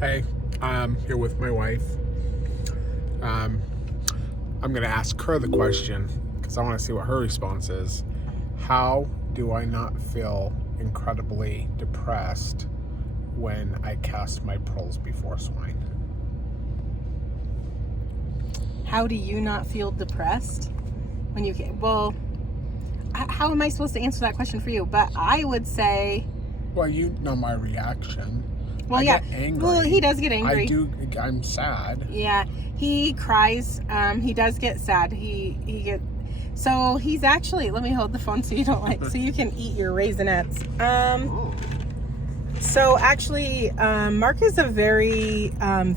Hey, I'm here with my wife. I'm going to ask her the question because I want to see what her response is. How do I not feel incredibly depressed when I cast my pearls before swine? How do you not feel depressed when you get, well, how am I supposed to answer that question for you? But I would say, Well, you know my reaction. well, I yeah, get angry. well, he does get angry. I'm sad. Yeah, he cries. He does get sad. So he's actually, let me hold the phone so you can eat your Raisinets. So actually, Mark is a very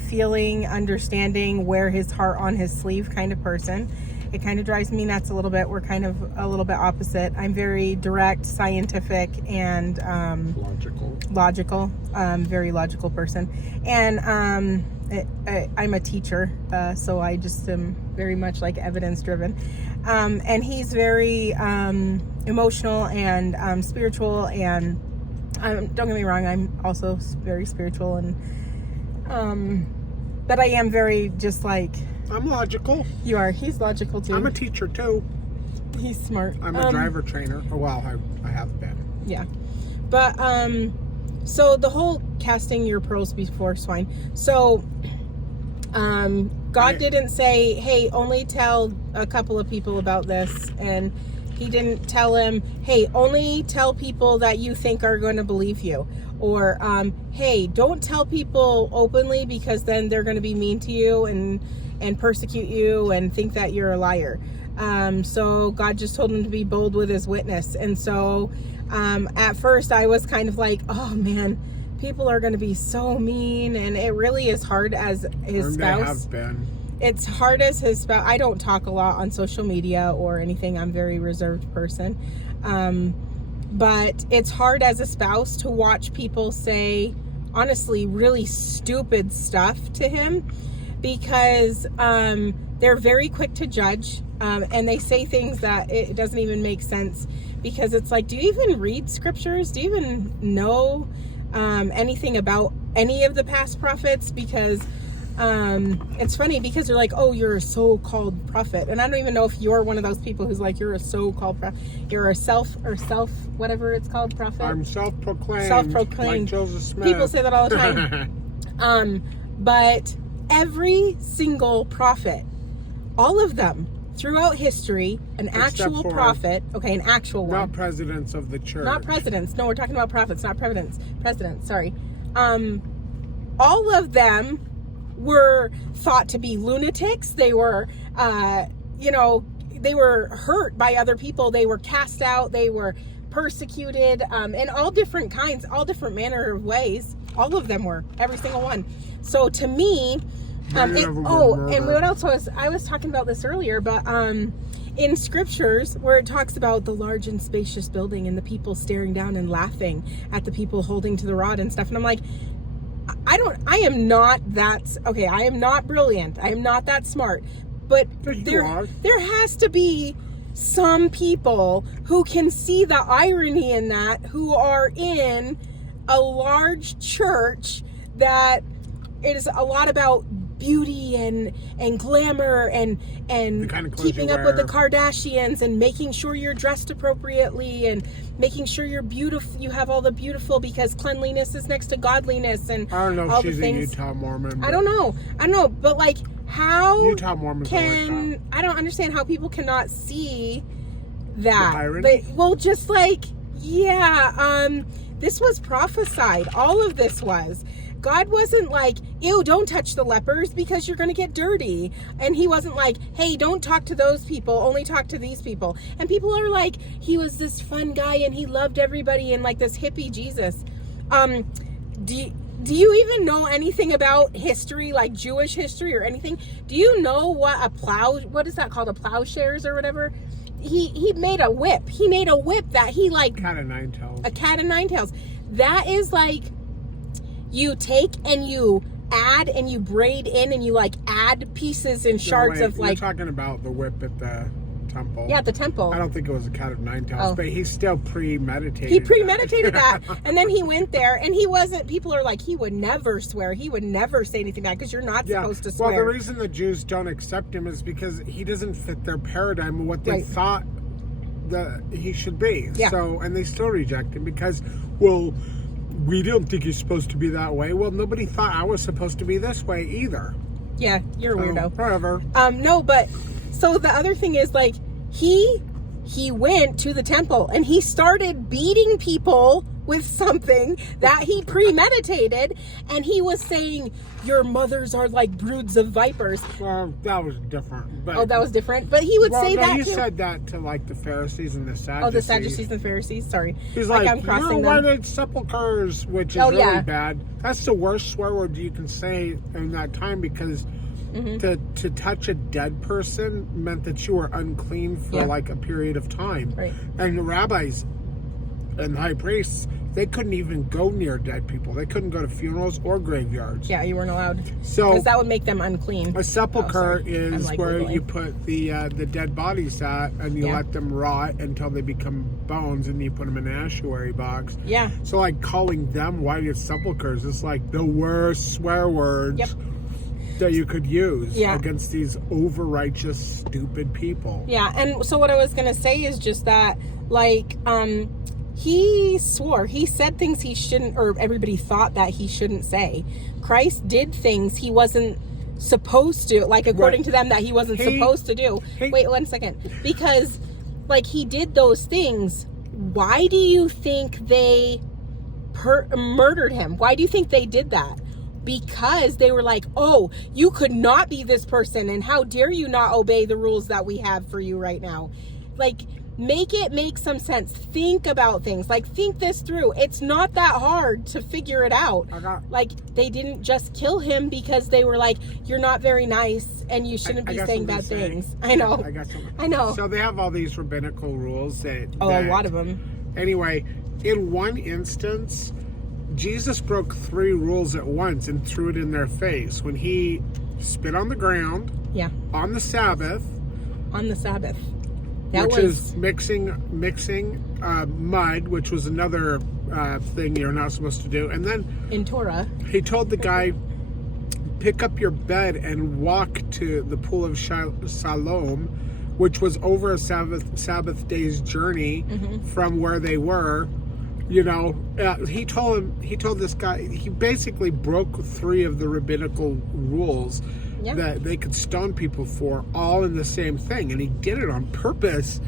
feeling, understanding, wear his heart on his sleeve kind of person. It kind of drives me nuts a little bit. We're kind of a little bit opposite. I'm very direct, scientific, and logical. Very logical person. And I'm a teacher, so I just am very much like evidence driven. And he's very emotional and spiritual, and don't get me wrong, I'm also very spiritual, and but I am very just like, I'm logical. you are. He's logical too. I'm a teacher too. He's smart. I'm a driver trainer. Oh, well, I have been. Yeah. But so the whole casting your pearls before swine. So God didn't say, hey, only tell a couple of people about this, and he didn't tell him, hey, only tell people that you think are going to believe you, or hey, don't tell people openly because then they're going to be mean to you and persecute you and think that you're a liar. So God just told him to be bold with his witness. And so at first I was kind of like, oh man, people are going to be so mean, and it really is hard as his spouse. They have been. It's hard as his spouse. I don't talk a lot on social media or anything. I'm a very reserved person. But it's hard as a spouse to watch people say, honestly, really stupid stuff to him, because they're very quick to judge, and they say things that it doesn't even make sense, because it's like, do you even read scriptures? Do you even know anything about any of the past prophets? Because it's funny because they're like, oh, you're a so-called prophet, and I don't even know if you're one of those people who's like, you're a so-called prophet, you're a self whatever it's called, prophet. I'm self-proclaimed like Joseph Smith. People say that all the time. But every single prophet, all of them throughout history, an actual prophet, okay, an actual one, not presidents of the church, not presidents, no, we're talking about prophets, not presidents, sorry. All of them were thought to be lunatics. They were they were hurt by other people, they were cast out, they were persecuted, in all different kinds, all different manner of ways. All of them were, every single one. So to me, and what else I was talking about this earlier, but in scriptures where it talks about the large and spacious building and the people staring down and laughing at the people holding to the rod and stuff, and I'm like, I am not brilliant, I am not that smart, but there has to be some people who can see the irony in that, who are in a large church that it is a lot about beauty and glamour and kind of keeping up with the Kardashians and making sure you're dressed appropriately and making sure you're beautiful, you have all the beautiful, because cleanliness is next to godliness, and I don't know all if she's the a things. Utah Mormon. I don't know, but like, how Utah Mormons I don't understand how people cannot see that. The irony? Just like, this was prophesied. All of this was. God wasn't like, ew, don't touch the lepers because you're going to get dirty. And he wasn't like, hey, don't talk to those people, only talk to these people. And people are like, he was this fun guy and he loved everybody and like this hippie Jesus. Do you even know anything about history, like Jewish history or anything? Do you know what is that called? A plowshares or whatever? He made a whip. He made a whip that he like... Cat of nine tails. A cat of nine tails. That is like... You take and you add and you braid in and you like add pieces and shards of like... You're talking about the whip at the temple. Yeah, at the temple. I don't think it was a cat of nine tails, Oh. but he still premeditated. He premeditated that. And then he went there, and he wasn't, people are like, he would never swear. He would never say anything bad, because you're not supposed to swear. Well, the reason the Jews don't accept him is because he doesn't fit their paradigm of what they thought that he should be. Yeah. So, and they still reject him because, well, we don't think he's supposed to be that way. Well, nobody thought I was supposed to be this way either. Yeah, you're a weirdo. Whatever. No, but so the other thing is, like, he went to the temple and he started beating people with something that he premeditated, and he was saying, your mothers are like broods of vipers. Well, that was different. But, that was different. But he would say that he too. said that to like the Pharisees and the Sadducees. Oh, the Sadducees and Pharisees. Sorry. He's like, I'm crossing you're them. wedded sepulchers, which is really bad. That's the worst swear word you can say in that time, because to touch a dead person meant that you were unclean for like a period of time. Right. And the rabbis and high priests, they couldn't even go near dead people. They couldn't go to funerals or graveyards. Yeah, you weren't allowed. So because that would make them unclean. A sepulcher is like where wiggling. you put the dead bodies at, and you let them rot until they become bones, and you put them in an estuary box. Yeah. So like calling them whited sepulchers is like the worst swear words that you could use against these over-righteous, stupid people. Yeah, and so what I was going to say is just that, like, he swore. He said things he shouldn't, or everybody thought that he shouldn't say. Christ did things he wasn't supposed to, like, according to them, that he wasn't supposed to do. Wait 1 second. Because, like, he did those things. Why do you think they murdered him? Why do you think they did that? Because they were like, oh, you could not be this person, and how dare you not obey the rules that we have for you right now. Like, make it make some sense. Think about things. Like, think this through. It's not that hard to figure it out. Like, they didn't just kill him because they were like, you're not very nice and you shouldn't be saying bad things. I know. I know. So they have all these rabbinical rules that... a lot of them. Anyway, in one instance, Jesus broke 3 rules at once and threw it in their face when he spit on the ground. Yeah. On the Sabbath. On the Sabbath. Which is mixing mud, which was another thing you're not supposed to do. And then in Torah, he told the guy, pick up your bed and walk to the pool of Siloam, which was over a Sabbath day's journey from where they were. You know, he told this guy, he basically broke 3 of the rabbinical rules that they could stone people for, all in the same thing, and he did it on purpose.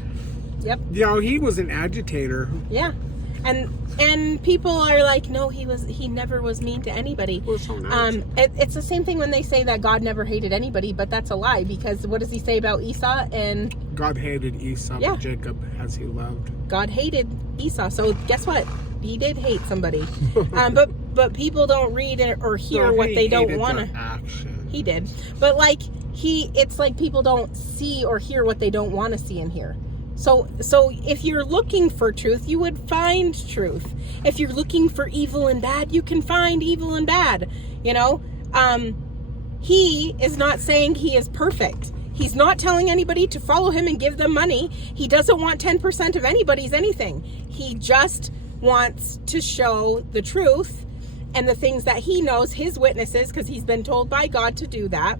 Yep. You know, he was an agitator. Yeah. And people are like, no, he never was mean to anybody. Well, so nice. It's the same thing when they say that God never hated anybody, but that's a lie, because what does he say about Esau? And God hated Esau, but Jacob has he loved. God hated Esau, so guess what? He did hate somebody. But people don't read or hear what they don't want to. He did, but like it's like people don't see or hear what they don't want to see and hear. So if you're looking for truth, you would find truth. If you're looking for evil and bad, you can find evil and bad. You know, he is not saying he is perfect. He's not telling anybody to follow him and give them money. He doesn't want 10% of anybody's anything. He just wants to show the truth and the things that he knows, his witnesses, because he's been told by God to do that.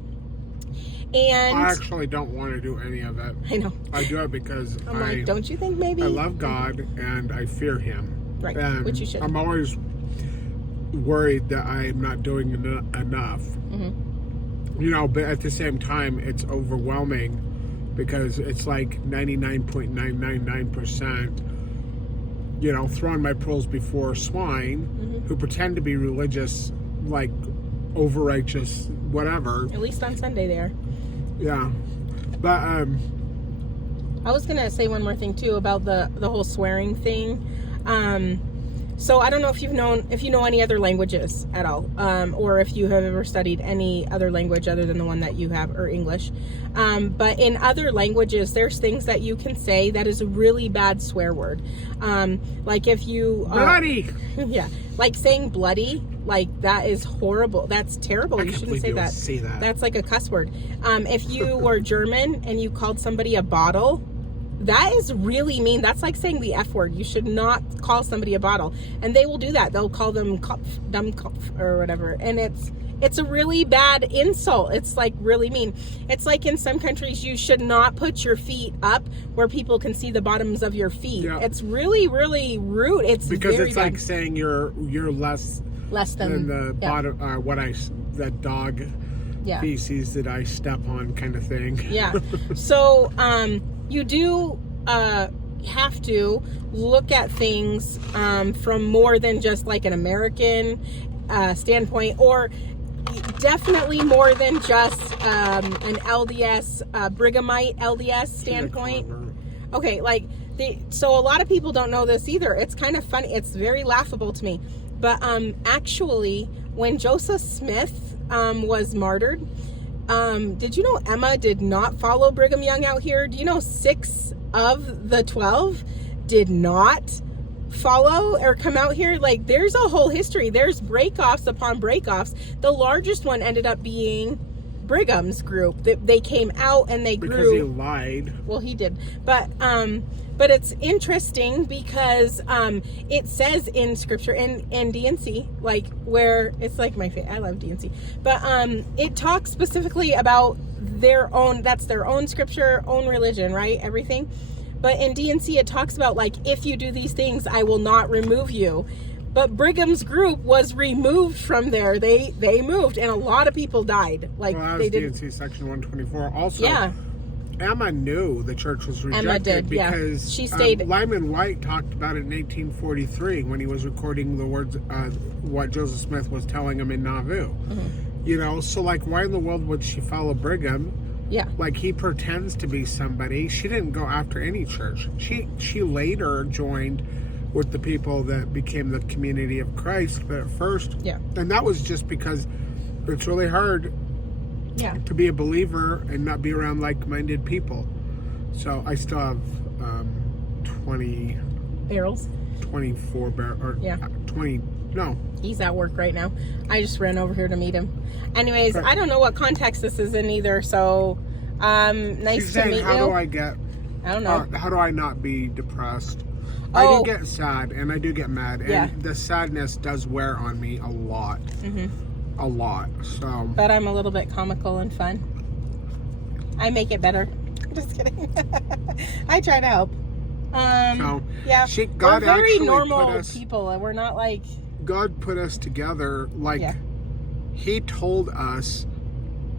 And I actually don't want to do any of it. I know. I do it because I'm like, don't you think maybe? I love God and I fear him. Right, and which you should. I'm always worried that I'm not doing enough. You know, but at the same time, it's overwhelming because it's like 99.999%, you know, throwing my pearls before swine who pretend to be religious, like over-righteous, whatever. At least on Sunday they are. Yeah. But, I was going to say one more thing, too, about the whole swearing thing. So I don't know if you know any other languages at all, or if you have ever studied any other language other than the one that you have, or English. But in other languages, there's things that you can say that is a really bad swear word. Like if you... bloody! Yeah. Like saying bloody, like that is horrible. That's terrible. You shouldn't say that. Say that. That's like a cuss word. If you were German and you called somebody a bottle, that is really mean. That's like saying the F word. You should not call somebody a bottle. And they will do that. They'll call them Kopf, dumb Kopf, or whatever. And it's a really bad insult. It's like really mean. It's like in some countries, you should not put your feet up where people can see the bottoms of your feet. Yeah. It's really, really rude. It's because very it's bad. Like saying you're less than the bottom, that dog feces that I step on kind of thing. Yeah. So you do have to look at things from more than just like an American standpoint, or definitely more than just an LDS, Brighamite LDS standpoint. Okay, like, so a lot of people don't know this either. It's kind of funny. It's very laughable to me. But actually, when Joseph Smith was martyred, did you know Emma did not follow Brigham Young out here? Do you know 6 of the 12 did not follow or come out here? Like, there's a whole history. There's breakoffs upon breakoffs. The largest one ended up being Brigham's group. They came out and they grew. Because he lied. Well, he did. But it's interesting because it says in scripture and DNC, like, where it's like my favorite. I love DNC. But it talks specifically about their own, that's their own scripture, own religion, right? Everything. But in DNC, it talks about, like, if you do these things, I will not remove you. But Brigham's group was removed from there. They moved, and a lot of people died. Like, well, that they was did. DNC section 124. Also, yeah. Emma knew the church was rejected. Emma did, because she stayed. Lyman White talked about it in 1843 when he was recording the words, what Joseph Smith was telling him in Nauvoo. Mm-hmm. You know, so, like, why in the world would she follow Brigham? Yeah. Like, he pretends to be somebody. She didn't go after any church. She later joined with the people that became the Community of Christ, but at first, yeah. And that was just because it's really hard to be a believer and not be around like-minded people. So I still have 20 barrels, 24 barrels, or 20. No, he's at work right now. I just ran over here to meet him. Anyways, I don't know what context this is in either. So nice She's to saying, meet how you. do I get? I don't know. How do I not be depressed? I do get sad and I do get mad, and the sadness does wear on me a lot. Mm-hmm. A lot. So. But I'm a little bit comical and fun. I make it better. Just kidding. I try to help. So, yeah. God we're very actually normal people, and we're not like. God put us together, like, He told us,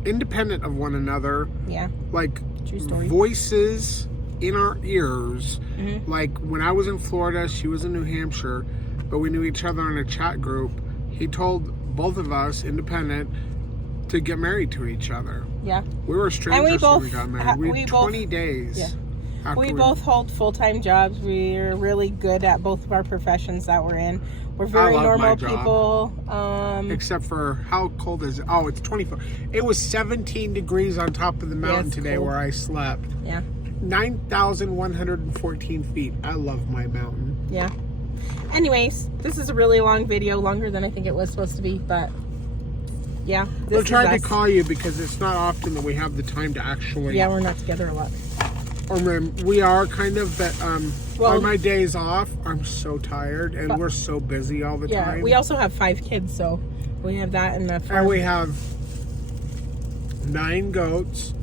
independent of one another. Yeah. Like, true story. Voices in our ears. Mm-hmm. Like, when I was in Florida, she was in New Hampshire, but we knew each other in a chat group. He told both of us, independent, to get married to each other. Yeah. We were strangers when we got married. We had 20 days. Yeah. We both hold full-time jobs. We're really good at both of our professions that we're in. We're very normal people. Except for, how cold is it? Oh, it's 24. It was 17 degrees on top of the mountain today where I slept. Yeah. 9,114 feet. I love my mountain. Yeah. Anyways, this is a really long video, longer than I think it was supposed to be, but yeah. We'll try to call you because it's not often that we have the time to actually. Yeah, we're not together a lot. We are kind of, but on my days off, I'm so tired and we're so busy all the time. Yeah, we also have 5 kids, so we have that in the farm. And we have 9 goats.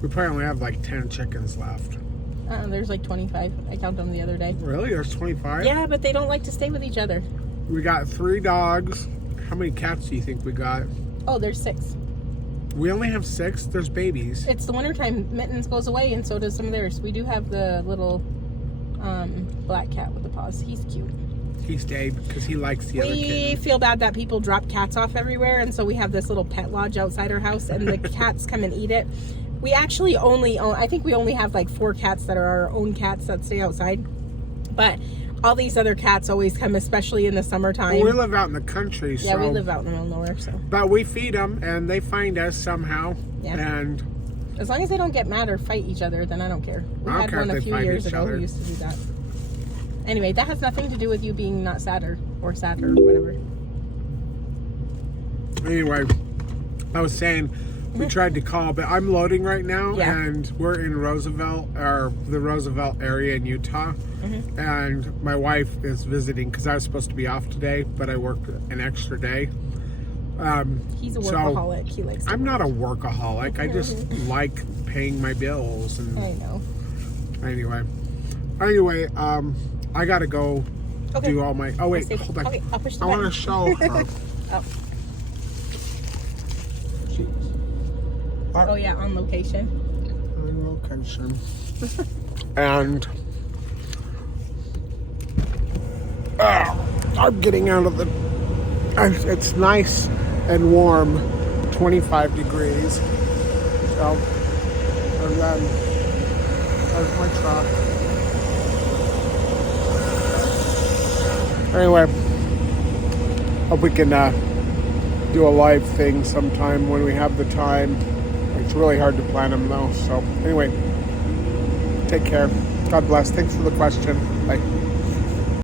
We probably only have like 10 chickens left. There's like 25. I counted them the other day. Really? There's 25? Yeah, but they don't like to stay with each other. We got 3 dogs. How many cats do you think we got? Oh, there's 6. We only have 6? There's babies. It's the wintertime. Mittens goes away, and so does some of theirs. We do have the little black cat with the paws. He's cute. He stayed because he likes the other kittens. We feel bad that people drop cats off everywhere, and so we have this little pet lodge outside our house, and the cats come and eat it. We actually only own, I think we only have like 4 cats that are our own cats that stay outside. But all these other cats always come, especially in the summertime. Well, we live out in the country, so. Yeah, we live out in the middle of nowhere, so. But we feed them, and they find us somehow. Yeah. And as long as they don't get mad or fight each other, then I don't care. We had one a few years ago who used to do that. Anyway, that has nothing to do with you being not sad or sad or whatever. Anyway, I was saying, We tried to call, but I'm loading right now, Yeah. and we're in Roosevelt, or the Roosevelt area in Utah. And my wife is visiting because I was supposed to be off today, but I worked an extra day. He's a So, workaholic. He likes to I'm work. not a workaholic. I just like paying my bills. And I know. anyway, I gotta go Okay. do all my. Oh wait, Stay- hold on. Okay, I'll push the I want to button. show her. Oh. Jeez. Oh yeah, on location. On location. And I'm getting out of the. It's nice and warm, 25 degrees. So, and then there's my truck. Anyway, hope we can do a live thing sometime when we have the time. It's really hard to plan them though. So anyway, take care. God bless. Thanks for the question. Bye.